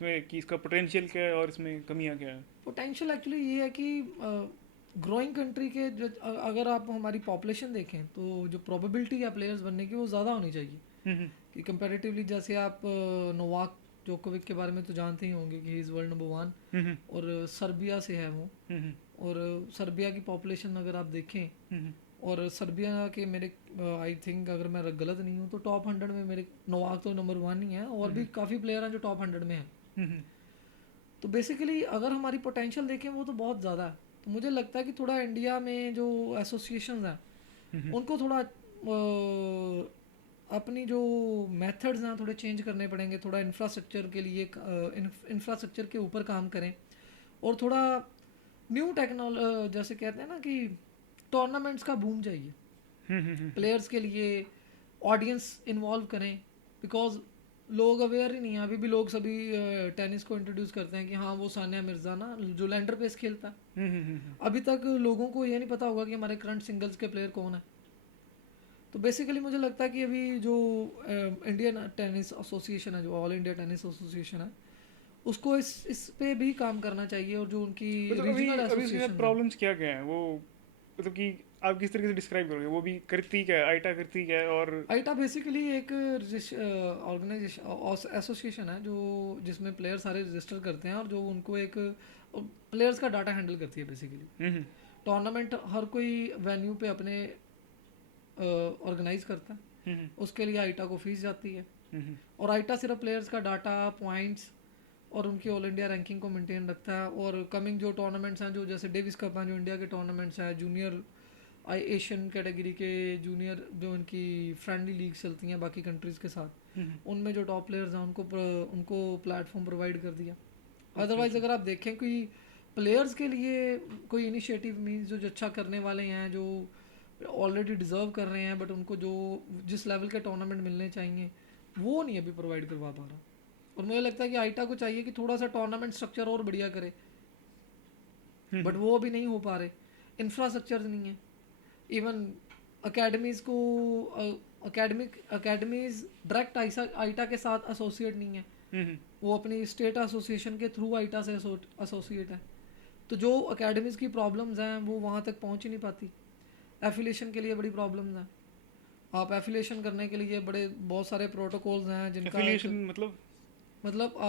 इसमें कि इसका पोटेंशियल क्या है और इसमें कमियां क्या है? पोटेंशियल एक्चुअली ये है कि ग्रोइंग कंट्री के अगर आप हमारी पॉपुलेशन देखें तो जो प्रोबेबिलिटी है प्लेयर्स बनने की वो ज़्यादा होनी चाहिए हम्म कि कंपैरेटिवली। जैसे आप नोवाक जोकोविक के बारे में तो जानते ही होंगे कि ही इज़ वर्ल्ड नंबर 1 हम्म और सर्बिया से है वो। हम्म और सर्बिया की पॉपुलेशन अगर आप देखें हम्म और सर्बिया के मेरे आई थिंक अगर मैं गलत नहीं हूँ तो टॉप 100 में मेरे नोवाक तो नंबर 1 ही है और भी काफ़ी प्लेयर हैं जो टॉप 100 में हैं। हम्म तो बेसिकली अगर हमारी पोटेंशियल देखें वो तो बहुत ज़्यादा है। तो मुझे लगता है कि थोड़ा इंडिया में जो एसोसिएशंस हैं हम्म उनको थोड़ा अपनी जो मेथड्स हैं थोड़े चेंज करने पड़ेंगे। थोड़ा इंफ्रास्ट्रक्चर के लिए इंफ्रास्ट्रक्चर के ऊपर काम करें और थोड़ा न्यू टेक्नोलॉजी जैसे कहते हैं ना कि टूर्नामेंट्स का बूम चाहिए हम्म प्लेयर्स के लिए। ऑडियंस इन्वॉल्व करें बिकॉज लोग अवेयर ही नहीं है। अभी भी लोग सभी टेनिस को इंट्रोड्यूस करते हैं कि हाँ वो सानिया मिर्जा ना जो लैंडर पेस खेलता है। अभी तक लोगों को ये नहीं पता होगा कि हमारे करंट सिंगल्स के प्लेयर कौन है। तो बेसिकली मुझे लगता है कि अभी जो इंडियन टेनिस एसोसिएशन है जो ऑल इंडिया टेनिस एसोसिएशन है उसको इस पे भी काम करना चाहिए। और जो उनकी मतलब अभी रीजनल अभी इसके साथ एसोसिएशन है प्रॉब्लम्स क्या क्या हैं वो, मतलब कि आप किस तरीके से डिस्क्राइब करोगे? वो भी करती क्या है, आइटा करती क्या है? और आइटा बेसिकली एक ऑर्गेनाइजेशन एसोसिएशन है जो जिसमें प्लेयर सारे रजिस्टर करते हैं और जो उनको एक प्लेयर्स का डाटा हैंडल करती है बेसिकली। हम्म टूर्नामेंट हर कोई वेन्यू पे अपने ऑर्गेनाइज करता है। हम्म उसके लिए आइटा को फीस जाती है हम्म और आइटा सिर्फ प्लेयर्स का डाटा पॉइंट्स और उनकी ऑल इंडिया रैंकिंग को मेंटेन रखता है। और कमिंग जो टूर्नामेंट्स हैं जो जैसे डेविस कप हैं जो इंडिया के टूर्नामेंट्स हैं जूनियर एशियन कैटेगरी के जूनियर जो उनकी फ्रेंडली लीग चलती हैं बाकी कंट्रीज़ के साथ उनमें जो टॉप प्लेयर्स हैं उनको प्लेटफॉर्म प्रोवाइड कर दिया। अदरवाइज अगर आप देखें कोई प्लेयर्स के लिए कोई इनिशिएटिव मीन्स जो अच्छा करने वाले हैं जो ऑलरेडी डिज़र्व कर रहे हैं बट उनको जो जिस लेवल के टूर्नामेंट मिलने चाहिए वो नहीं अभी प्रोवाइड करवा पा रहा। और मुझे लगता है कि आइटा को चाहिए कि थोड़ा सा टूर्नामेंट स्ट्रक्चर और बढ़िया करे बट वो अभी नहीं हो पा रहे। इंफ्रास्ट्रक्चर नहीं है। इवन अकेडमीज़ को अकेडमीज़ डायरेक्ट आइटा के साथ एसोसिएट नहीं है। हम्म वो अपनी स्टेट एसोसिएशन के थ्रू आइटा से एसोसिएट है। तो जो अकेडमीज़ की प्रॉब्लम्स हैं वो वहाँ तक पहुँच ही नहीं पाती। एफिलेशन के लिए बड़ी प्रॉब्लम्स हैं। आप एफिलेशन करने के लिए बड़े बहुत सारे प्रोटोकॉल्स हैं जिनका एफिलिएशन मतलब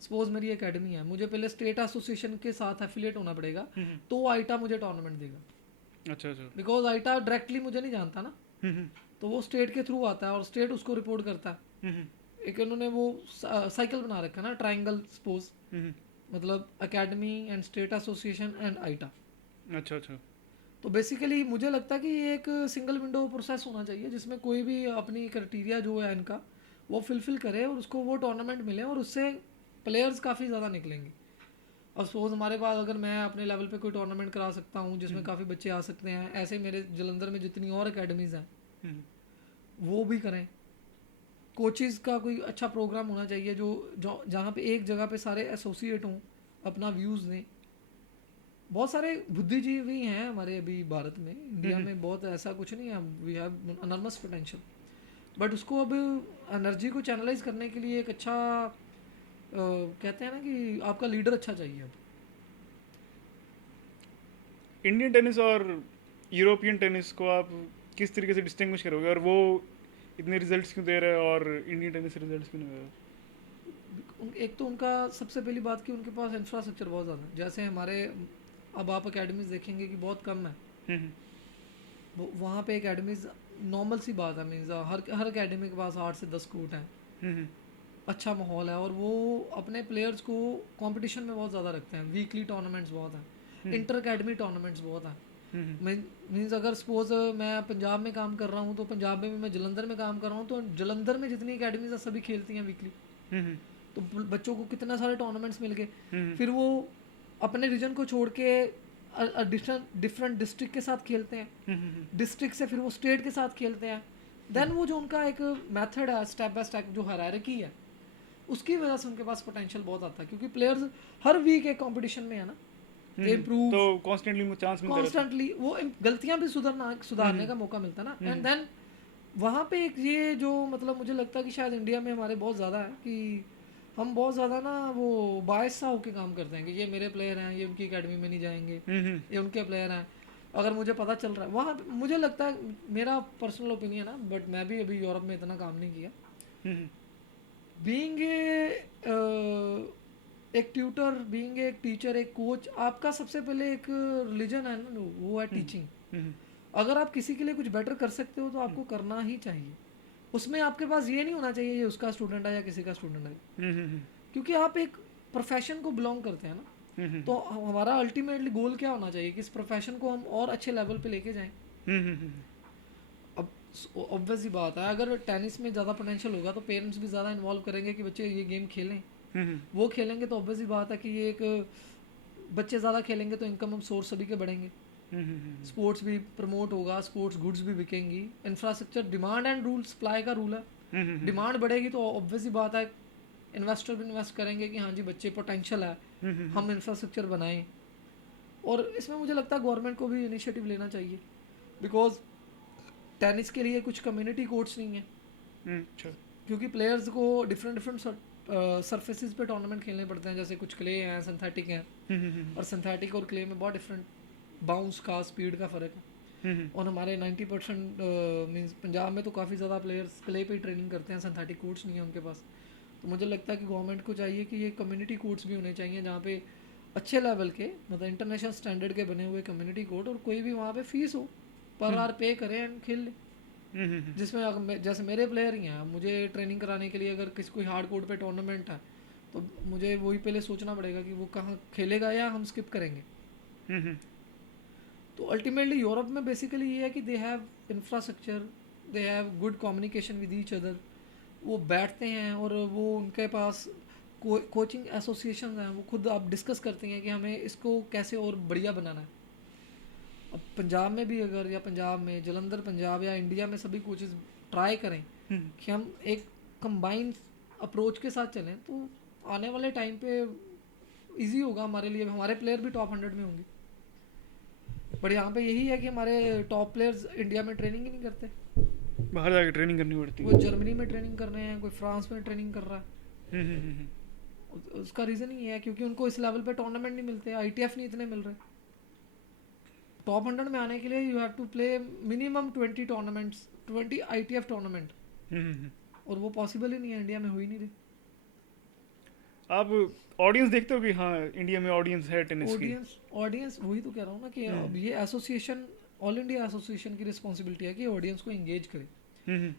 सपोज मेरी एकेडमी है मुझे पहले स्टेट एसोसिएशन के साथ एफिलिएट होना पड़ेगा तो आइटा मुझे टूर्नामेंट देगा। अच्छा अच्छा बिकॉज आइटा डायरेक्टली मुझे नहीं जानता ना हम्म तो वो स्टेट के थ्रू आता है और स्टेट उसको रिपोर्ट करता है। हम्म एक उन्होंने वो साइकिल बना रखा है ना ट्राइंगल सपोज हम्म मतलब academy and state association and AITA. अच्छा अच्छा तो बेसिकली मुझे लगता है कि ये एक सिंगल विंडो प्रोसेस होना चाहिए जिसमें कोई भी अपनी क्राइटेरिया जो है इनका वो फुलफिल करे और उसको वो टूर्नामेंट मिले और उससे प्लेयर्स काफ़ी ज़्यादा निकलेंगे। और सपोज हमारे पास अगर मैं अपने लेवल पे कोई टूर्नामेंट करा सकता हूँ जिसमें काफ़ी बच्चे आ सकते हैं ऐसे ही मेरे जलंधर में जितनी और अकेडमीज़ हैं वो भी करें। कोचेज़ का कोई अच्छा प्रोग्राम होना चाहिए जो जहाँ पे एक जगह पे सारे एसोसिएट हों अपना व्यूज़ दें। बहुत सारे बुद्धिजीवी हैं हमारे अभी भारत में इंडिया में बहुत ऐसा कुछ नहीं है। वी हैव अनर्मस पोटेंशियल बट उसको अब एनर्जी को चैनलाइज करने के लिए एक अच्छा कहते हैं ना कि आपका लीडर अच्छा चाहिए अब। इंडियन टेनिस और यूरोपियन टेनिस को आप किस तरीके से डिस्टिंग्विश करोगे? और वो इतने रिजल्ट्स क्यों दे रहे हैं और इंडियन टेनिस रिजल्ट्स क्यों नहीं दे रहा? एक तो उनका सबसे पहली बात कि उनके पास इंफ्रास्ट्रक्चर बहुत ज़्यादा है। जैसे हमारे अब आप अकेडमीज़ देखेंगे कि बहुत कम है। हम्म वहाँ पे एकेडमीज़ नॉर्मल सी बात है मीन्स हर अकेडमी के पास 8 से 10 कोर्ट हैं। हम्म अच्छा माहौल है और वो अपने प्लेयर्स को कंपटीशन में बहुत ज़्यादा रखते हैं। वीकली टूर्नामेंट्स बहुत हैं इंटर अकेडमी टूर्नामेंट्स बहुत हैं। मीन्स अगर सपोज मैं पंजाब में काम कर रहा हूँ तो पंजाब में भी मैं जलंधर में काम कर रहा हूँ तो जलंधर में जितनी अकेडमीज है सभी खेलती हैं वीकली। तो बच्चों को कितना सारे टूर्नामेंट्स मिल गए। फिर वो अपने रीजन को छोड़ के डिफरेंट डिस्ट्रिक्ट के साथ खेलते हैं। डिस्ट्रिक्ट से फिर वो स्टेट के साथ खेलते हैं। देन वो जो उनका एक मेथड है स्टेप बाय स्टेप जो हायरार्की है उसकी वजह से उनके पास पोटेंशियल बहुत आता है क्योंकि प्लेयर्स हर वीक एक कंपटीशन में है ना इम्प्रूव तो कॉन्स्टेंटली चांस मिलता रहता है। कॉन्स्टेंटली वो गलतियां भी सुधारने का मौका मिलता है ना। एंड देन वहाँ पे एक ये जो मतलब मुझे लगता है कि शायद इंडिया में हमारे बहुत ज़्यादा है कि हम बहुत ज़्यादा ना वो बायस सा होके काम करते हैं कि ये मेरे प्लेयर हैं, ये उनकी एकेडमी में नहीं जाएंगे, ये उनके प्लेयर हैं। अगर मुझे पता चल रहा है वहाँ मुझे लगता है, मेरा पर्सनल ओपिनियन है, बट मैं भी अभी यूरोप में इतना काम नहीं किया। हम्म बीइंग एक ट्यूटर, बीइंग एक टीचर, एक कोच, आपका सबसे पहले एक रिलीजन है ना, वो है टीचिंग। हम्म अगर आप किसी के लिए कुछ बेटर कर सकते हो तो आपको करना ही चाहिए। उसमें आपके पास ये नहीं होना चाहिए ये उसका स्टूडेंट है या किसी का स्टूडेंट है, हम्म क्योंकि आप एक प्रोफेशन को बिलोंग करते हैं ना। हम्म तो हमारा अल्टीमेटली गोल क्या होना चाहिए कि इस प्रोफेशन को हम और अच्छे लेवल पे लेके जाएं। हम्म अब ऑब्वियस ही बात है, अगर टेनिस में ज़्यादा पोटेंशियल होगा तो पेरेंट्स भी ज़्यादा इन्वॉल्व करेंगे कि बच्चे ये गेम खेलें। हम्म वो खेलेंगे तो ऑब्वियस ही बात है कि ये एक बच्चे ज़्यादा खेलेंगे तो इनकम सोर्स सभी के बढ़ेंगे, स्पोर्ट्स भी प्रमोट होगा, स्पोर्ट्स गुड्स भी बिकेंगी, infrastructure, demand and rule, supply का रूल है। डिमांड बढ़ेगी तो ऑब्वियस ही बात है इन्वेस्टर भी इन्वेस्ट करेंगे कि हाँ जी बच्चे पोटेंशियल है, हम इंफ्रास्ट्रक्चर बनाएं। और इसमें मुझे लगता है गवर्नमेंट को भी इनिशिएटिव लेना चाहिए, बिकॉज टेनिस के लिए कुछ कम्युनिटी कोर्ट्स नहीं है, अच्छा क्योंकि प्लेयर्स को डिफरेंट डिफरेंट सरफेसेस पे टूर्नामेंट खेलने पड़ते हैं, जैसे कुछ क्ले हैं, सिंथेटिक हैं, और सिंथेटिक और क्ले में बहुत डिफरेंट बाउंस का, स्पीड का फ़र्क है। और हमारे 90% मीन्स पंजाब में तो काफ़ी ज़्यादा प्लेयर्स क्ले पे ही ट्रेनिंग करते हैं, सिंथेटिक कोर्ट्स नहीं है उनके पास। तो मुझे लगता है कि गवर्नमेंट को चाहिए कि ये कम्युनिटी कोर्ट्स भी होने चाहिए जहाँ पे अच्छे लेवल के, मतलब इंटरनेशनल स्टैंडर्ड के बने हुए कम्युनिटी कोर्ट, और कोई भी वहाँ पे फीस हो, पर आवर पे करें एंड खेल ले। जिसमें अगर जैसे मेरे प्लेयर ही हैं, मुझे ट्रेनिंग कराने के लिए अगर किसी कोई हार्ड कोर्ट पे टूर्नामेंट है तो मुझे वही पहले सोचना पड़ेगा कि वो कहाँ खेलेगा या हम स्किप करेंगे। तो अल्टीमेटली यूरोप में बेसिकली ये है कि they have infrastructure, they have good communication with each other. वो बैठते हैं और वो उनके पास कोचिंग एसोसिएशन हैं, वो खुद आप डिस्कस करते हैं कि हमें इसको कैसे और बढ़िया बनाना है। अब पंजाब में भी अगर, या पंजाब में जलंधर, पंजाब या इंडिया में सभी कोचेस ट्राई करें कि हम एक कंबाइंड अप्रोच के साथ चलें तो आने वाले टाइम पे इजी होगा हमारे लिए, हमारे प्लेयर भी टॉप 100 में होंगे। बट यहाँ पे यही है कि हमारे टॉप प्लेयर्स इंडिया में ट्रेनिंग ही नहीं करते, बाहर जाके ट्रेनिंग करनी पड़ती है। कोई जर्मनी में ट्रेनिंग कर रहे हैं, कोई फ्रांस में ट्रेनिंग कर रहा है। उसका रीज़न ही है क्योंकि उनको इस लेवल पे टूर्नामेंट नहीं मिलते, आईटीएफ नहीं इतने मिल रहे। टॉप 100 में आने के लिए you have to play minimum 20 tournaments, 20 ITF tournament, और वो पॉसिबल ही नहीं है, इंडिया में हो ही नहीं रही। आप ऑडियंस देखते हो कि हाँ इंडिया में ऑडियंस है टेनिस की? ऑडियंस वही तो कह रहा हूँ ना कि अब ये एसोसिएशन, ऑल इंडिया एसोसिएशन की रिस्पॉन्सिबिलिटी है कि ऑडियंस को एंगेज करे,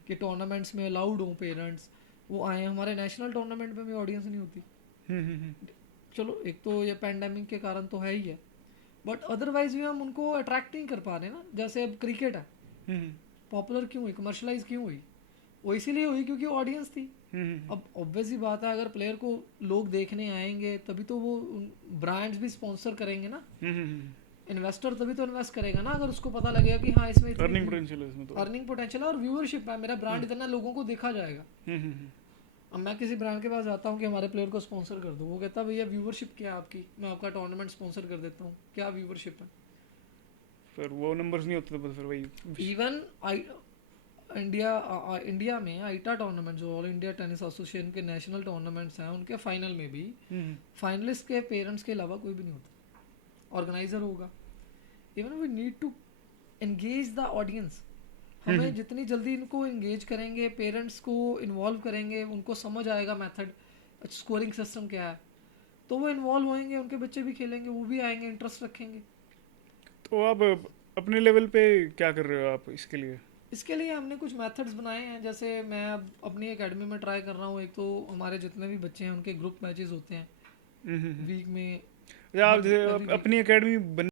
कि टूर्नामेंट्स में अलाउड हो, पेरेंट्स वो आए। हमारे नेशनल टूर्नामेंट में भी ऑडियंस नहीं होती। चलो एक तो ये पैंडेमिक के कारण तो है ही है, बट अदरवाइज भी हम उनको अट्रैक्ट नहीं कर पा रहे ना। जैसे अब क्रिकेट है, पॉपुलर क्यों हुई, कमर्शलाइज क्यों हुई, वो इसीलिए हुई क्योंकि ऑडियंस थी। अब ऑब्वियस ही बात है, अगर प्लेयर को लोग देखने आएंगे तभी तो वो ब्रांड्स भी स्पॉन्सर करेंगे ना, इन्वेस्टर तभी तो इन्वेस्ट करेगा ना, अगर उसको पता लगेगा कि हाँ इसमें अर्निंग पोटेंशियल है, इसमें तो अर्निंग पोटेंशियल है और व्यूअरशिप है, मेरा ब्रांड इतना लोगों को देखा जाएगा। अब मैं किसी ब्रांड के पास जाता हूँ कि हमारे प्लेयर को स्पॉन्सर कर दो, वो कहता है भैया व्यूअरशिप क्या है आपकी, मैं आपका टूर्नामेंट स्पॉन्सर कर देता हूँ, क्या व्यूअरशिप है। फिर वो नंबर्स नहीं होते तो फिर वही इवन इंडिया में आईटा टूर्नामेंट, जो ऑल इंडिया टेनिस एसोसिएशन के नेशनल टूर्नामेंट्स हैं, उनके फाइनल में भी फाइनलिस्ट के पेरेंट्स के अलावा कोई भी नहीं होता, ऑर्गेनाइजर होगा। Even we need to engage the audience, हमें जितनी जल्दी इनको एंगेज करेंगे, पेरेंट्स को इन्वॉल्व करेंगे, उनको समझ आएगा मेथड, स्कोरिंग सिस्टम क्या है, तो वो इन्वॉल्व होंगे, उनके बच्चे भी खेलेंगे, वो भी आएंगे, इंटरेस्ट रखेंगे। तो आप अपने लेवल पे क्या कर रहे हो आप इसके लिए? इसके लिए हमने कुछ मेथड्स बनाए हैं, जैसे मैं अब अपनी एकेडमी में ट्राई कर रहा हूँ। एक तो हमारे जितने भी बच्चे हैं उनके ग्रुप मैचेस होते हैं वीक में। आप अपनी एकेडमी